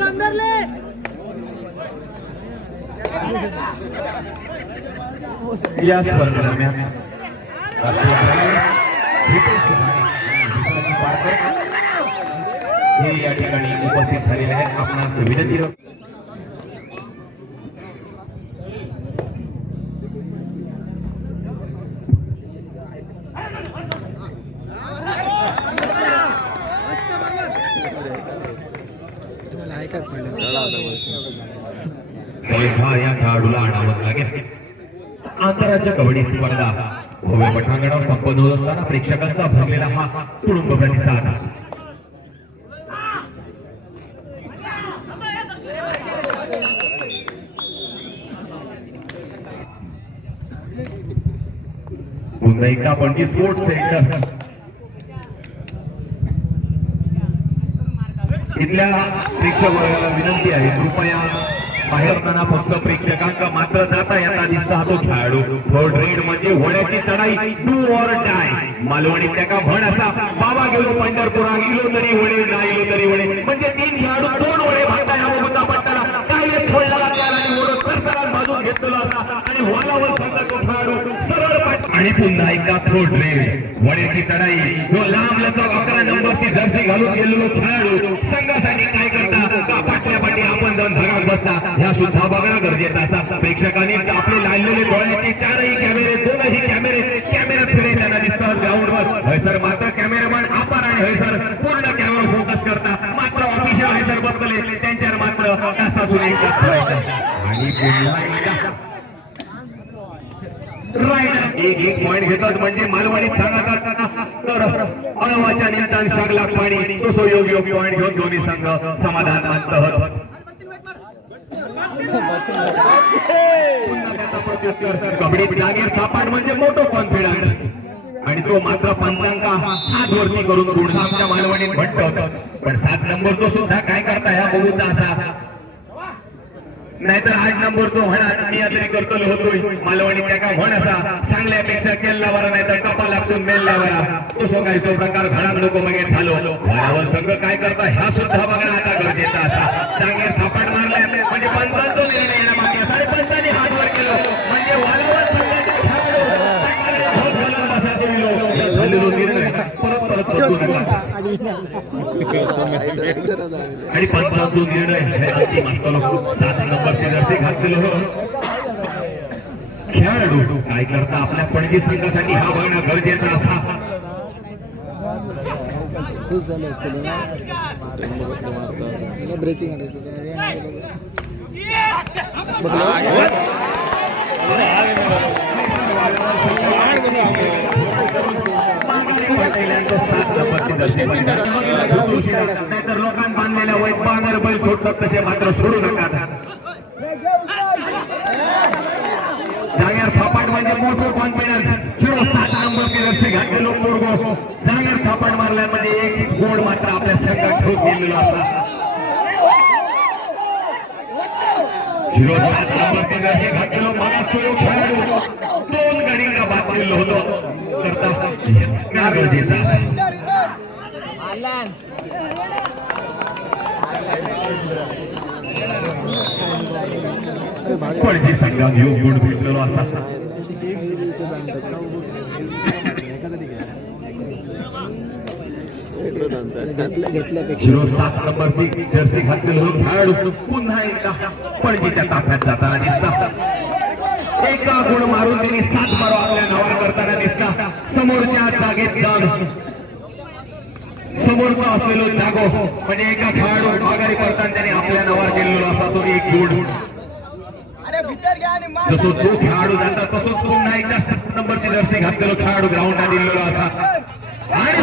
अंदर ले या स्पर्धेदरम्यान हे या ठिकाणी उपस्थित झालेले आहेत. आपणास विनंती या खेळाडूला आणावं लागेल. आंतरराज्य कबड्डी स्पर्धा भव्य पटांगणावर संपन्न होत असताना प्रेक्षकांचा भरलेला हा तुडुंब प्रतिसाद. पुन्हा एकदा पणजी स्पोर्ट्स सेंटर इथल्या प्रेक्षक वर्गाला विनंती आहे, कृपया बाहेर जाताना फक्त प्रेक्षकांका मात्र जाता येता दिसता हा तो खेळाडू. थर्ड रेड म्हणजे वड्याची चढाई, डू ऑर डाय. मालवणी त्याका म्हण असा, बाबा गेलो पंढरपुरा, गेलो तरी वडे, नाही तरी वडे. म्हणजे 3 खेळाडू 2 वडे भागता या मुद्दा पट्टाला काय छोडला आणि ओढत सरसरात बाजून घेतलेला असा आणि वालावर संघ तो खेळाडू सरळ पाठ. आणि पुन्हा एकदा थर्ड रेड वड्याची चढाई. जो लांब लचक 11 नंबरची जर्सी घालून गेलेलो खेळाडू संघासाठी काय करता का पाठल्या पाठी आपण जाऊन धगात बसता ह्या सुद्धा बघणं गरजेचं असा. प्रेक्षकांनी आपले लावलेले डोळ्याचे 4ही कॅमेरे, 2ही कॅमेऱ्यात फिरताना दिसतात ग्राउंडवर. हयसर मात्र कॅमेरामॅन अपार आणि हयसर पूर्ण कॅमेरा फोकस करता. मात्र ऑफिशियल हयसर बसले त्यांच्यावर मात्र कसा सुने आणि पुन्हा एकदा राईट एक पॉइंट घेतात म्हणजे मालवणीत सांगतात तर अळवाच्या निमतान शागला पाणी तो योग्य पॉइंट घेऊन दोन्ही संघ समाधान मानतात. पुन्हा त्याचा प्रत्युत्तर कबड्डीत जागेर थापाट म्हणजे मोठो कॉन्फिडन्स आणि तो मात्र पंचांका हात वरती करून पुढचा आमच्या मालवणीत म्हणतो. पण 7 नंबरचा सुद्धा काय करता ह्या बघूचा असा, नाहीतर 8 नंबरचो म्हणा मी तरी करतलो होतोय. मालवणी त्या का म्हण असा, चांगल्यापेक्षा केला बरा नाही तर कपा लागून मेलला बरा. तो काही तो प्रकार घडाक लोक मगे झालो. घरावर संघ काय करता ह्या सुद्धा बघणं आता गरजेचा असा. चांगले थापाट मारले म्हणजे पंचांचा निर्णय येण्यामागे 5.5 हात वर केलं म्हणजे वालावर संघाचा खेळाडू झालेलो निर्णय परत आणि पंचांचा निर्णय अंतिम असतो. 7 नंबरचे जर्सी घातलेलं खेळाडू काय करता आपल्या पणजी संघासाठी हा बघणं गरजेचा असा. नाहीतर लोकांना बांधलेल्या वैद बांगर बैल सोडतात तसे मात्र सोडू नका. जागेर थापाट म्हणजे मोठो कॉन्फिडन्स. 7 नंबरची जर्सी घातलेलो पोरगो जागेर थापाट मारल्यामध्ये एक गोड मात्र आपल्या संघात ठोक दिलेला असता. 7 नंबरची जर्सी घातलेलो मला सोडू खेळाडू 2 गडींना बाद केलं होतं करता गरजेचा असा. पणजी संघात योग गुण भेटलेलो असा. 7 नंबरची जर्सी घातलेलो खेळाडू पुन्हा एकदा पणजीच्या ताफ्यात जाताना दिसतात. एका गुण मारून त्यांनी 7 मारो आपल्या नावावर करताना दिसता. समोरच्या जागेत जाऊन समोरचा असलेलो जागो म्हणजे एका खेळाडू माघारी करताना त्यांनी आपल्या नावावर केलेलो असा तो एक गुण. जसं तो खेळाडू जाता तसंच पुन्हा एकदा 7 नंबरची जर्सी घातलेलो खेळाडू ग्राउंडला दिलेलो असा. आणि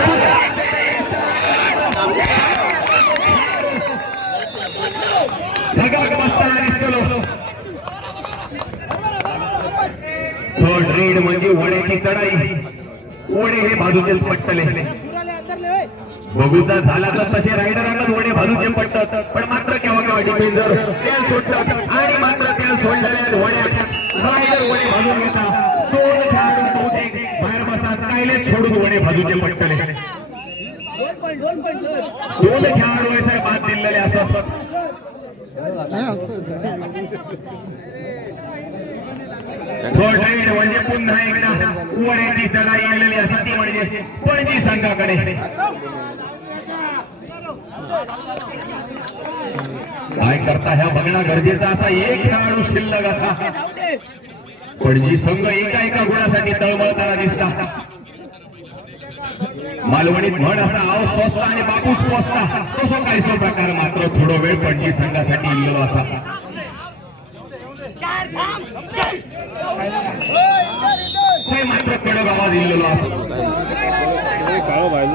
धगाक बसताना दिसतो. थर्ड रेड म्हणजे वड्याची चढाई. वडे हे बाजूचे पट्टले बघूचा झाला तर तसे रायडरांना वडे बाजूचे पडतात. पण मात्र केव्हा केव्हा डिफेंडर तेल सोडतात आणि मात्र तेल सोडलेल्या वड्या रायडर वडे बाजून घेतात. 2 खेळाडू बहुतेक बाहेर बसतात कायले सोडून वडे बाजूचे पट्टले. दोन खेळाडू आहे साहेब बाद दिलेले असं थोड राईड म्हणजे पुन्हा एकदा वड्याची चढाई आलेली असा ती म्हणजे पणजी संघाकडे काय करता ह्या बघणं गरजेचा असा एक खेळाडू शिल्लक असा पणजी संघ एका गुणासाठी तळमळताना दिसता मालवणीत म्हण असा आव स्वस्त आणि बापूस पोचता तसं काहीसो प्रकार मात्र थोडा वेळ पणजी संघासाठी इल्लो असा मात्र कडक आवाज इल्लेलो असा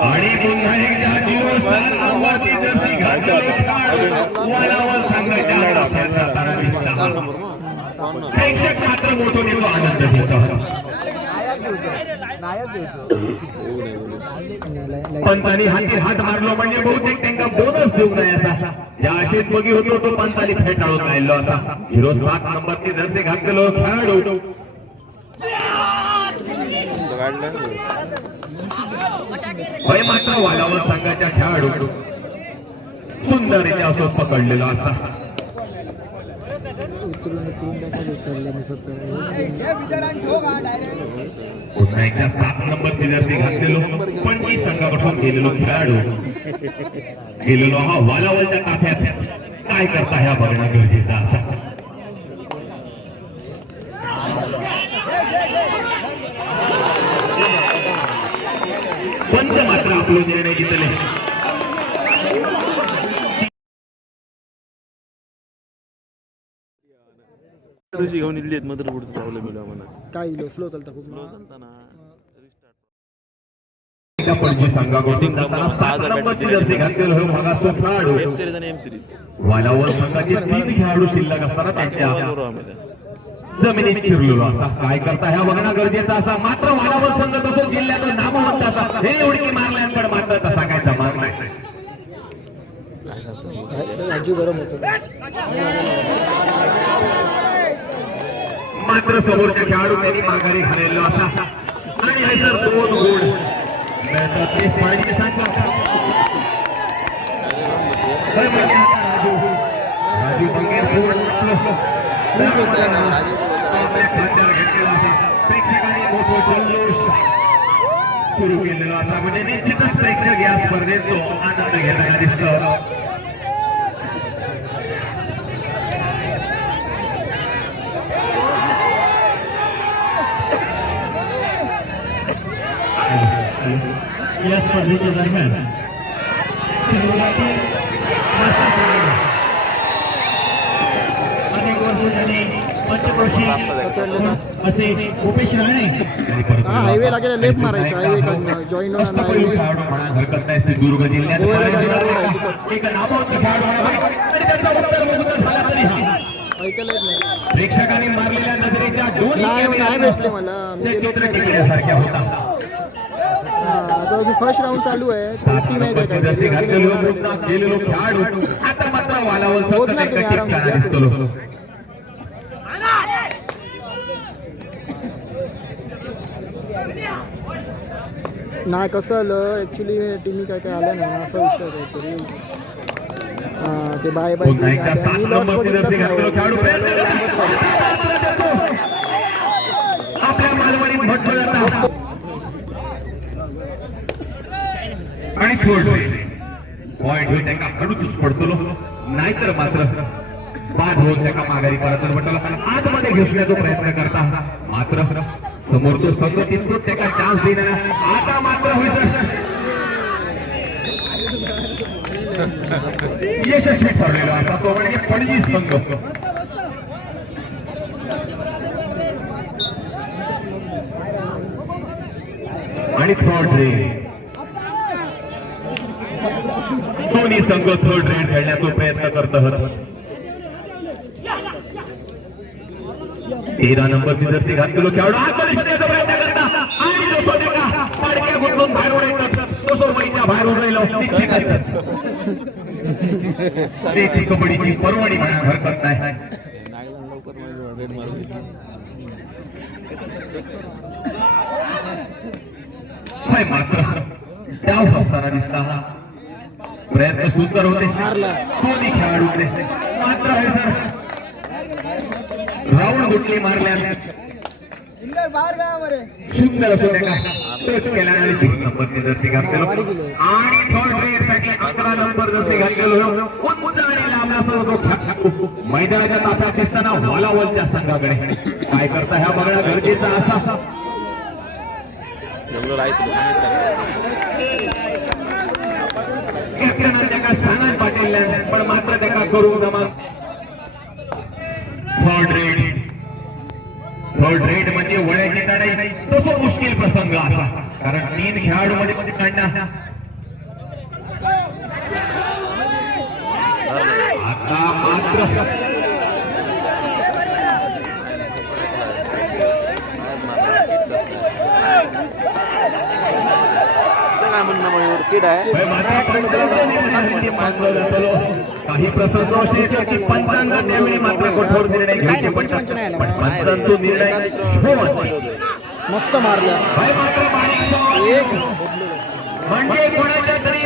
आणि पुन्हा एकदा 07 नंबरची जर्सी घातलेली वालावल संघाच्या ताफ्यात जाताना दिसता प्रेक्षक मात्र मोठोने तो आनंद घेतो पंतानी हाती हात मारलो म्हणजे बहुतेक त्यांना बोनस देऊ नये असा ज्या आशेत बघी होतो तो पंतानी फेटाळून राहिलो असा 07 नंबरची जर्सी घातलेलो खेळाडू मात्र वालावल संघाच्या खेळाडू सुंदररित्या असो पकडलेला असा पुन्हा एकदा 7 नंबरची जर्सी घातलेलो पणजी संघापासून गेलेलो खेळाडू गेलेलो हा वालावलच्या ताफ्यात काय करता ह्या बघणं गरजेचा असा पंच मात्र आपला निर्णय घेतले घेऊन इल्लेत मात्र पुढचा प्रॉब्लेम येईल आम्हाला काय फ्लो चालता खूप फ्लो चालताना पणजी संघाकडून जाताना 7 नंबरची जर्सी घातलेलो हो भागासो खेळाडू एम सिरीज आणि एम सिरीज वालावल संघाचे 3 खेळाडू शिल्लक असताना त्यांच्या जमिनीत शिरलेलो असा काय करता ह्या बघणं गरजेचा असा मात्र वालावल संघ तसं जिल्ह्याचं नामवंत असा हे उडकी मारल्यानंतर मात्र तसा काय जमाग नाही राजू गरम होतो मात्र समोरच्या खेळाडू त्यांनी माघारी घालेलो असा आणि हे सर 2 गुण मिळतात ते पणजी संघ राजू बंगेर प्रेक्षकांनी मोठं जल्लोष सुरू केलेला असा म्हणजे निश्चितच प्रेक्षक या स्पर्धेत तो आनंद घेताना दिसतो या स्पर्धेच्या दरम्यान अनेक वर्ष झाले पंचक्रोशी असे उपेश राणे हायवे लागेल लेफ्ट मारायचा हायवे जॉईन हरकत नाही सिंधुदुर्ग जिल्ह्यात एक नामवंत प्रेक्षकांनी मारलेल्या नजरेच्या दोन भेटले मला चित्र टिपण्यासारख्या होता फर्स्ट राऊंड चालू आहे गेलेलो खेळाडू आता मात्र वालावल दिसतो नाही कसं आलं ऍक्च्युली टीमी काय काय आल्या नाही असा विषय काहीतरी ते बाय बाय आपल्या मालवणी भटकळता आणि पॉइंट होईल त्या खडूच पडतो नाहीतर मात्र बाद होऊन त्या माघारी परत बटला आतमध्ये घुसण्याचा प्रयत्न करता मात्र समोर तो संघ तिथून त्याला चान्स देणार आता मात्र होईल यशस्वी ठरलेला असा तो म्हणजे पणजी संघ आणि थर्ड रेड दोन्ही संघ थर्ड रेड खेळण्याचा प्रयत्न करत आहोत 13 नंबरची जर्सी घातलेलो खेळाडू आत्मनिष्ठेचा प्रयत्न करता आणि जो सोनेका पाडक्या गुंतून बाहेर उडायचं तो सोमईच्या बाहेर उडायला ती कबड्डीची परवडी म्हणा हरकत नाही मात्र डाव असताना दिसता प्रयत्न सुंदर होते मारला. दोन्ही खेळाडूचे मात्र आहे सर राऊंड गुटली मारल्या इंदर बाहेर गा मरे सुंदर असून एका टच केल्याने आणि 6 नंबरची जर्सी घातलेलो आणि थर्ड रेड साठी 11 नंबर जर्सी घातलेलो उंच आणि लांब असा जो खेळाडू मैदानाच्या ताफ्यात दिसताना वालावलच्या संघाकडे काय करता ह्या बघणं गरजेचं असा कॅप्टन त्याका सांगत पाटील पण मात्र त्याका करून जमा थर्ड रेड म्हणजे वळ्याची चढाई तसं मुश्किल प्रसंग असा कारण 3 खेळाडू मध्ये काढणं आता मात्र काही प्रसंग असे येतात की पंचांना त्यावेळी मात्र कठोर निर्णय घ्यायचे पडतात पण पंचांचा निर्णय मस्त मारला. मात्र एक म्हणजे कोणाच्या तरी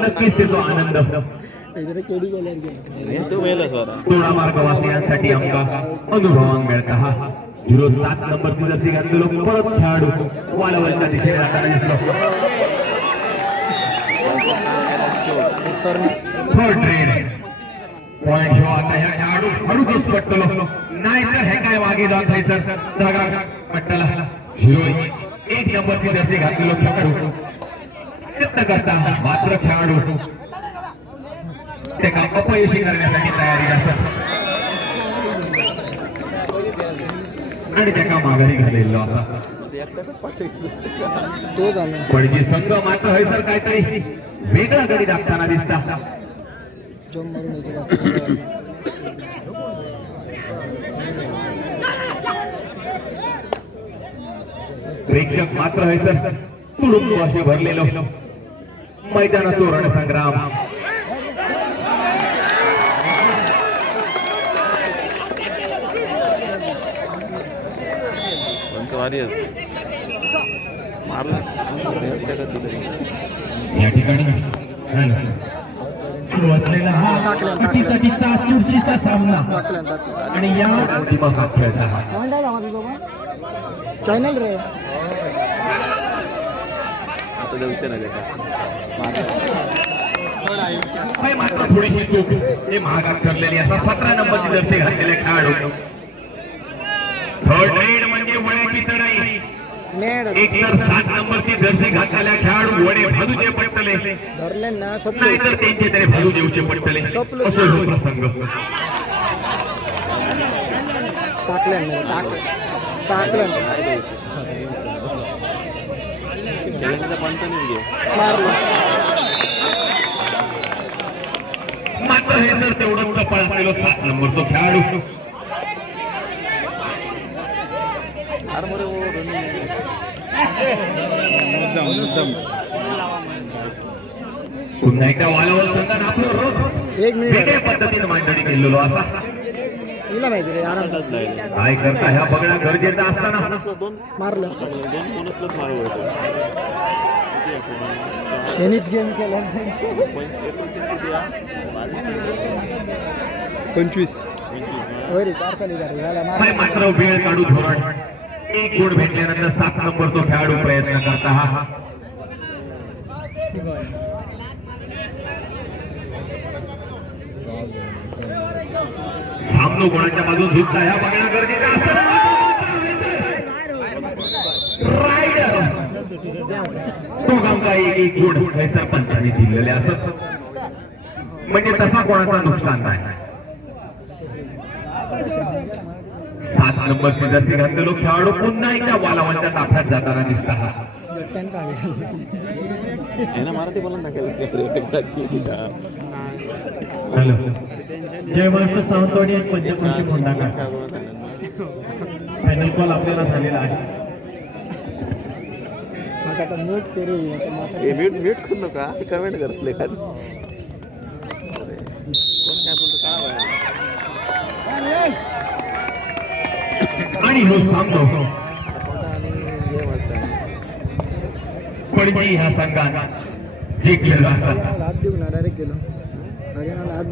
नक्कीच त्याचा आनंद इकडे केडी गेल्या तोडा मार्गवासियांसाठी अंका अनुभवान मिळता हा 07 नंबरची जर्सी घातलेलो परत खेळाडू वालावलच्या दिशेने जाताना दिसलो थर्ड रेड पॉइंट घेऊ आता ह्या खेळाडू हळूच पटलो नाही तर हे काय वागे जात आहे सर धागा पट्टाला 01 नंबरची जर्सी घातलेलो खेळाडू प्रयत्न करता मात्र खेळाडू ते काम अपयशी करण्यासाठी तयारी असत आणि त्याका माघारी घालेलो असा तो झाला. पडजी संघ मात्र है सर काहीतरी वेगळा गडी दाखताना दिसता जम मारून येतो. प्रेक्षक मात्र है सर तुडुंब असे भरलेलो मैदानाचो रणसंग्राम या ठिकाणी सुरू असलेला हा अटीतटीचा चुरशीचा सामना आणि या दिमागात खेळता हा चॅनल रे मात्र थोडीशी चूक हे महागात ठरलेली असा 17 नंबरची जर्सी घातलेले खेळाडू थर्ड रेड म्हणजे वड्याची चढाई एक तर 7 नंबरची जर्सी घातलेल्या खेळाडू वडे भादूचे पटले धरले ना नाही तर त्यांचे तरी भादू देऊचे पटले असो जो प्रसंग टाकलं मात्र हे जर तेवढं चपळ असलेलो 7 नंबरचा खेळाडू पुन्हा एकदा वालावल संघाने आपलं रोज एक मिनिट वेगळ्या पद्धतीने मांडणी केलेलो असा तिला माहिती रे आराम काय करता ह्या बघणं गरजेचं असताना मारलं त्यांनीच गेम केला 25 होय रे 4 खाली झाला काय मात्र वेळ काढू धोरण 1 गुण भेटल्यानंतर 7 नंबरचा खेळाडू प्रयत्न करता हा सामनो कोणाच्या बाजून झुकता ह्या बघणं गरजेचं असताना रायडर तो काम काही 1 गुण हे सरपंचांनी दिलेले असत म्हणजे तसा कोणाचा नुकसान नाही 7 नंबरची जर्सी घातलेलो खेळाडू पुन्हा एकदा वालावलच्या ताफ्यात जाताना दिसता मराठी बोला हॅलो जय महाराष्ट्र सावंतवाडी आणि पंचक्रोशी फोंडाका फायनल कॉल आपल्याला झालेला आहे म्यूट करू नका कमेंट करतले का कोण काय बोलतो काय आणि हो सामनो पणजी ह्या संघात जिंकलेला असा हात देऊ ना डायरेक्ट गेलो हरियाणाला हात